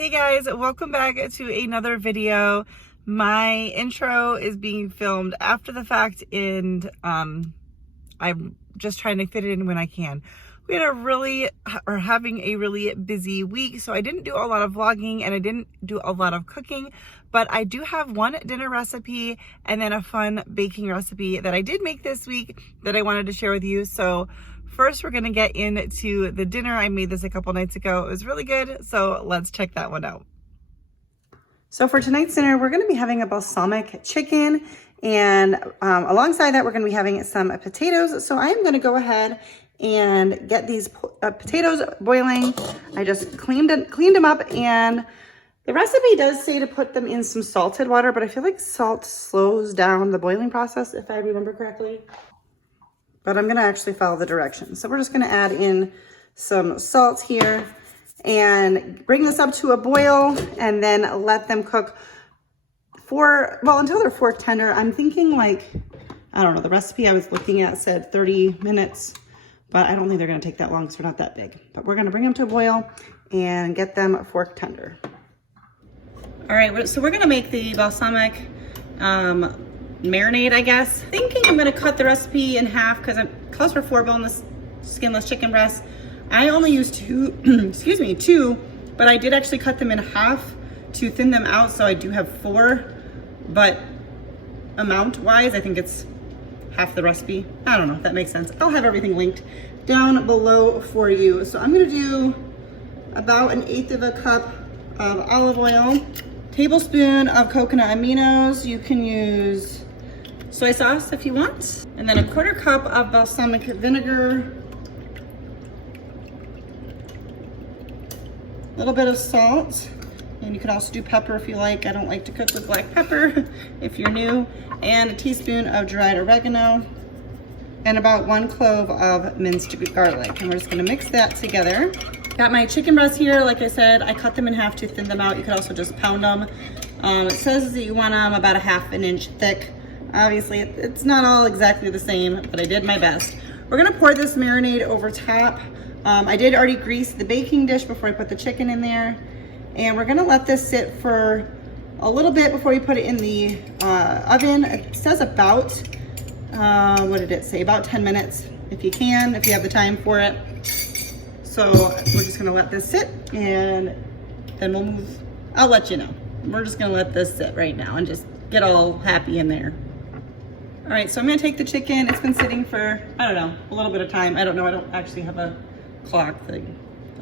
Hey guys, welcome back to another video. My intro is being filmed after the fact and I'm just trying to fit it in when I can. We had having a really busy week, so I didn't do a lot of vlogging and I didn't do a lot of cooking, but I do have one dinner recipe and then a fun baking recipe that I did make this week that I wanted to share with you. So first, we're gonna get into the dinner. I made this a couple nights ago. It was really good, so let's check that one out. So for tonight's dinner, we're gonna be having a balsamic chicken, and alongside that, we're gonna be having some potatoes. So I am gonna go ahead and get these potatoes boiling. I just cleaned them up, and the recipe does say to put them in some salted water, but I feel like salt slows down the boiling process, if I remember correctly. But I'm gonna actually follow the directions. So we're just gonna add in some salt here and bring this up to a boil and then let them cook until they're fork tender. I'm thinking like, I don't know, the recipe I was looking at said 30 minutes, but I don't think they're gonna take that long because they're not that big. But we're gonna bring them to a boil and get them fork tender. All right, so we're gonna make the balsamic marinade, I guess. Thinking I'm gonna cut the recipe in half because it calls for 4 boneless, skinless chicken breasts. I only used two, two, but I did actually cut them in half to thin them out, so I do have 4, but amount-wise, I think it's half the recipe. I don't know if that makes sense. I'll have everything linked down below for you. So I'm gonna do about 1/8 of a cup of olive oil, tablespoon of coconut aminos. You can use soy sauce if you want, and then 1/4 cup of balsamic vinegar, a little bit of salt, and you can also do pepper if you like. I don't like to cook with black pepper if you're new, and a teaspoon of dried oregano, and about 1 clove of minced garlic. And we're just gonna mix that together. Got my chicken breasts here. Like I said, I cut them in half to thin them out. You could also just pound them. It says that you want them about 1/2 inch thick. Obviously, it's not all exactly the same, but I did my best. We're gonna pour this marinade over top. I did already grease the baking dish before I put the chicken in there. And we're gonna let this sit for a little bit before we put it in the oven. It says about, what did it say? About 10 minutes, if you have the time for it. So we're just gonna let this sit and then we'll move. I'll let you know. We're just gonna let this sit right now and just get all happy in there. All right, so I'm gonna take the chicken. It's been sitting for, I don't know, a little bit of time. I don't know, I don't actually have a clock. The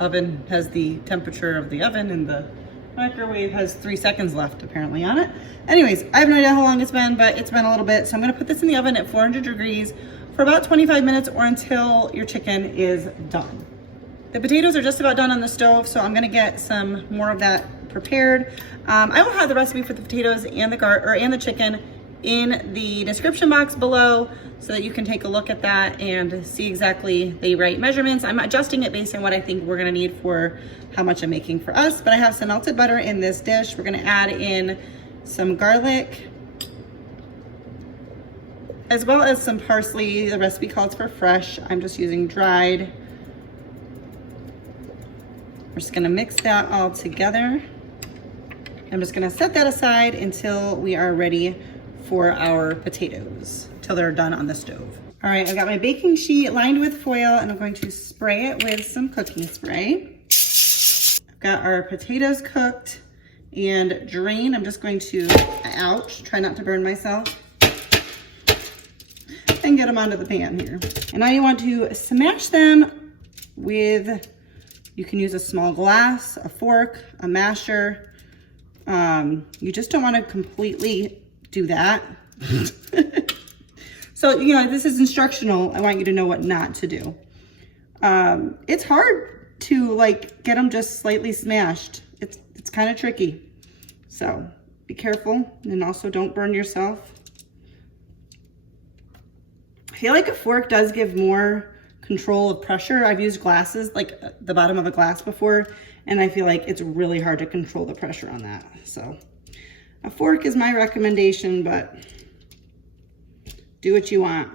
oven has the temperature of the oven and the microwave has 3 seconds left apparently on it. Anyways, I have no idea how long it's been, but it's been a little bit. So I'm gonna put this in the oven at 400 degrees for about 25 minutes or until your chicken is done. The potatoes are just about done on the stove, so I'm gonna get some more of that prepared. I will have the recipe for the potatoes and the chicken in the description box below so that you can take a look at that and see exactly the right measurements. I'm adjusting it based on what I think we're gonna need for how much I'm making for us, but I have some melted butter in this dish. We're gonna add in some garlic, as well as some parsley. The recipe calls for fresh. I'm just using dried. We're just gonna mix that all together. I'm just gonna set that aside until we are ready for our potatoes, till they're done on the stove. All right, I've got my baking sheet lined with foil and I'm going to spray it with some cooking spray. I've got our potatoes cooked and drained. I'm just going to, ouch, try not to burn myself, and get them onto the pan here. And now you want to smash them with, you can use a small glass, a fork, a masher. You just don't want to completely do that. So, this is instructional. I want you to know what not to do. It's hard to get them just slightly smashed. It's kind of tricky. So be careful and also don't burn yourself. I feel like a fork does give more control of pressure. I've used glasses, like the bottom of a glass before, and I feel like it's really hard to control the pressure on that. So a fork is my recommendation, but do what you want.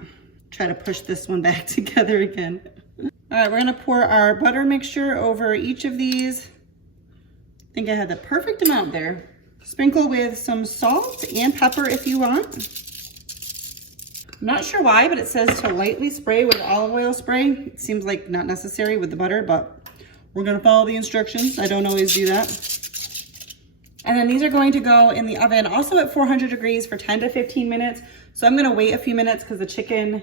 Try to push this one back together again. All right, we're gonna pour our butter mixture over each of these. think I had the perfect amount there. Sprinkle with some salt and pepper if you want. I'm not sure why, but it says to lightly spray with olive oil spray. It seems like not necessary with the butter, but we're gonna follow the instructions. I don't always do that. And then these are going to go in the oven also at 400 degrees for 10 to 15 minutes. So I'm gonna wait a few minutes because the chicken,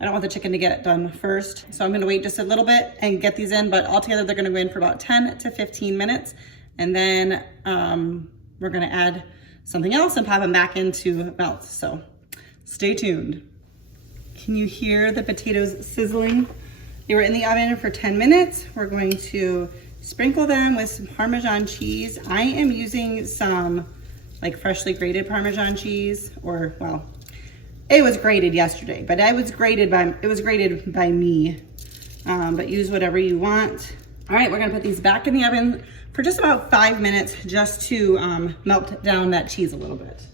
I don't want the chicken to get done first. So I'm gonna wait just a little bit and get these in, but altogether they're gonna go in for about 10 to 15 minutes. And then we're gonna add something else and pop them back into melt. So stay tuned. Can you hear the potatoes sizzling? They were in the oven for 10 minutes. We're going to sprinkle them with some Parmesan cheese. I am using some like freshly grated Parmesan cheese, or well, it was grated yesterday, but it was grated by me. But use whatever you want. All right, we're gonna put these back in the oven for just about 5 minutes just to melt down that cheese a little bit.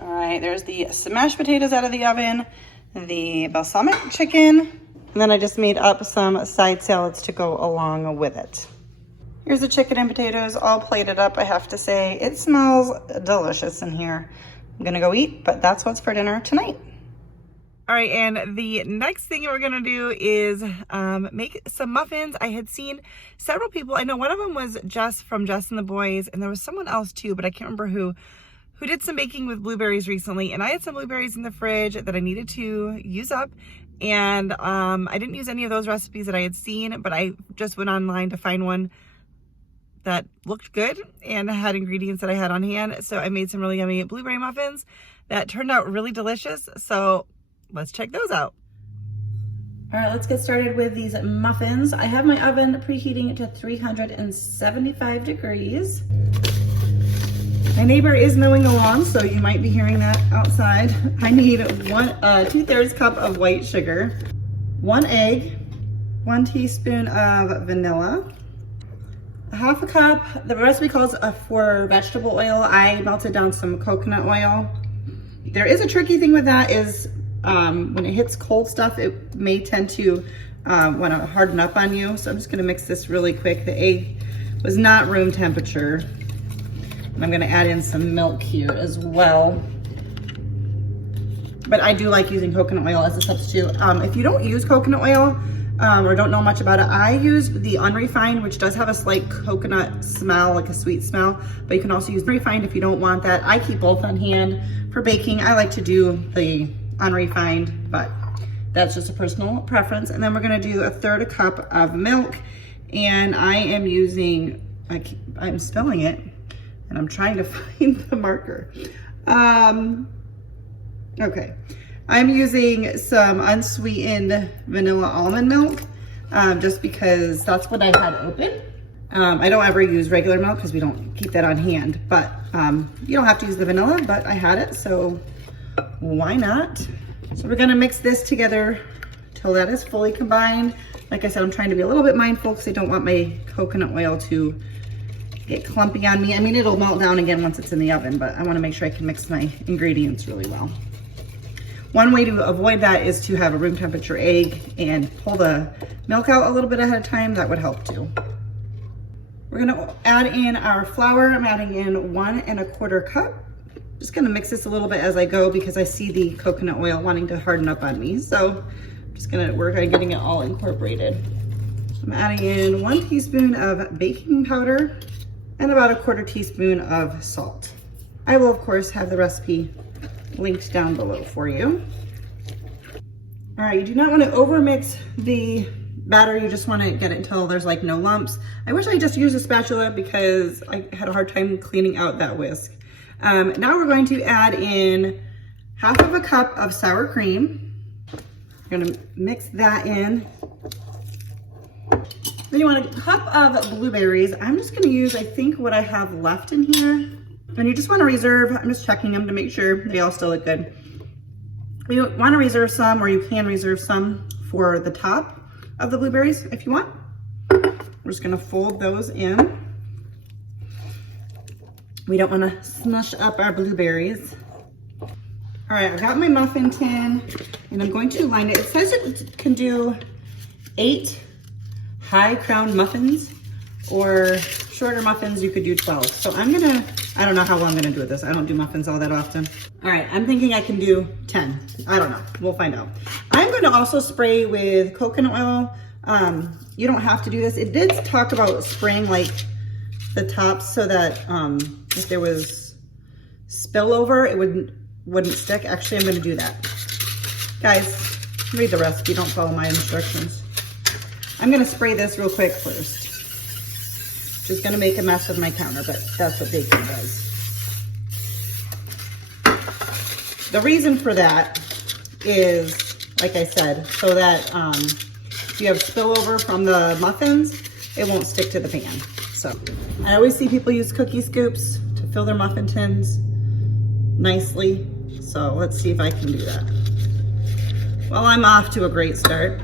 All right, there's the mashed potatoes out of the oven, the balsamic chicken, and then I just made up some side salads to go along with it. Here's the chicken and potatoes all plated up. I have to say, it smells delicious in here. I'm gonna go eat, but that's what's for dinner tonight. All right, and the next thing we're gonna do is make some muffins. I had seen several people, I know one of them was Jess from Jess and the Boys, and there was someone else too, but I can't remember who did some baking with blueberries recently, and I had some blueberries in the fridge that I needed to use up, and I didn't use any of those recipes that I had seen, but I just went online to find one that looked good and had ingredients that I had on hand, so I made some really yummy blueberry muffins that turned out really delicious, so let's check those out. All right, let's get started with these muffins. I have my oven preheating to 375 degrees. My neighbor is mowing the lawn, so you might be hearing that outside. I need 2/3 cup of white sugar, 1 egg, 1 teaspoon of vanilla, 1/2 cup, the recipe calls for vegetable oil. I melted down some coconut oil. There is a tricky thing with that is when it hits cold stuff, it may tend to want to harden up on you. So I'm just gonna mix this really quick. The egg was not room temperature. And I'm gonna add in some milk here as well. But I do like using coconut oil as a substitute. If you don't use coconut oil or don't know much about it, I use the unrefined, which does have a slight coconut smell, like a sweet smell, but you can also use refined if you don't want that. I keep both on hand. For baking, I like to do the unrefined, but that's just a personal preference. And then we're gonna do 1/3 cup of milk, and I am using, I'm spelling it, and I'm trying to find the marker. Okay, I'm using some unsweetened vanilla almond milk, just because that's what I had open. I don't ever use regular milk because we don't keep that on hand, but you don't have to use the vanilla, but I had it, so why not? So we're gonna mix this together till that is fully combined. Like I said, I'm trying to be a little bit mindful because I don't want my coconut oil to get clumpy on me. I mean, it'll melt down again once it's in the oven, but I wanna make sure I can mix my ingredients really well. One way to avoid that is to have a room temperature egg and pull the milk out a little bit ahead of time. That would help too. We're gonna add in our flour. I'm adding in 1 1/4 cup. Just gonna mix this a little bit as I go because I see the coconut oil wanting to harden up on me. So I'm just gonna work on getting it all incorporated. I'm adding in 1 teaspoon of baking powder and about 1/4 teaspoon of salt. I will of course have the recipe linked down below for you. All right, you do not want to overmix the batter. You just want to get it until there's like no lumps. I wish I just used a spatula because I had a hard time cleaning out that whisk. Now we're going to add in 1/2 cup of sour cream. We're gonna mix that in. Then you want 1 cup of blueberries. I'm just gonna use, I think, what I have left in here. And you just wanna reserve, I'm just checking them to make sure they all still look good. You wanna reserve some, or you can reserve some for the top of the blueberries if you want. We're just gonna fold those in. We don't wanna smush up our blueberries. All right, I got my muffin tin and I'm going to line it. It says it can do 8 high crown muffins. or shorter muffins, you could do 12. So I don't know how long I'm gonna do with this. I don't do muffins all that often. All right, I'm thinking I can do 10. I don't know, we'll find out. I'm gonna also spray with coconut oil. You don't have to do this. It did talk about spraying like the tops so that if there was spillover, it wouldn't stick. Actually, I'm gonna do that. Guys, read the recipe, don't follow my instructions. I'm gonna spray this real quick first. Just gonna make a mess of my counter, but that's what baking does. The reason for that is, like I said, so that if you have spillover from the muffins, it won't stick to the pan. So I always see people use cookie scoops to fill their muffin tins nicely. So let's see if I can do that. Well, I'm off to a great start.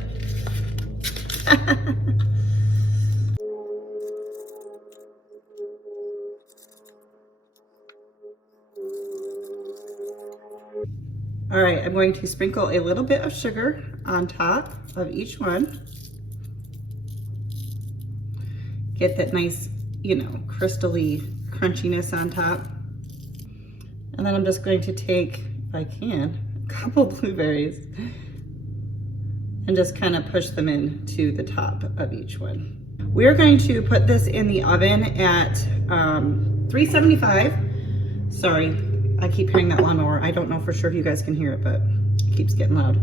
All right, I'm going to sprinkle a little bit of sugar on top of each one. Get that nice, you know, crystally crunchiness on top. And then I'm just going to take, if I can, a couple blueberries and just kind of push them into the top of each one. We're going to put this in the oven at 375. Sorry, I keep hearing that lawnmower. I don't know for sure if you guys can hear it, but it keeps getting loud.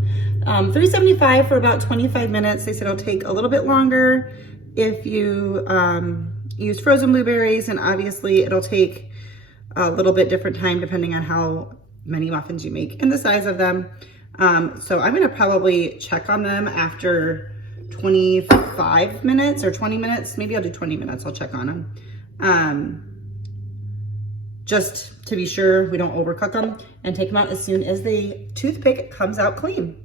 375 for about 25 minutes. They said it'll take a little bit longer if you use frozen blueberries, and obviously it'll take a little bit different time depending on how many muffins you make and the size of them. So I'm gonna probably check on them after 25 minutes or 20 minutes. Maybe I'll do 20 minutes, I'll check on them. Just to be sure we don't overcook them, and take them out as soon as the toothpick comes out clean.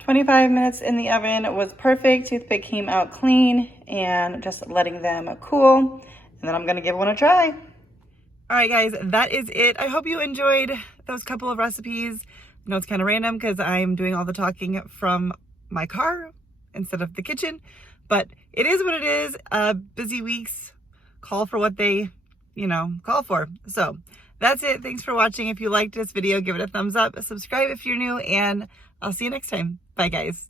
25 minutes in the oven was perfect. Toothpick came out clean, and just letting them cool. And then I'm gonna give one a try. All right, guys, that is it. I hope you enjoyed those couple of recipes. I know it's kind of random because I'm doing all the talking from my car instead of the kitchen, but it is what it is. Busy weeks call for what they, you know, call for. So that's it. Thanks for watching. If you liked this video, give it a thumbs up, subscribe if you're new, and I'll see you next time. Bye, guys.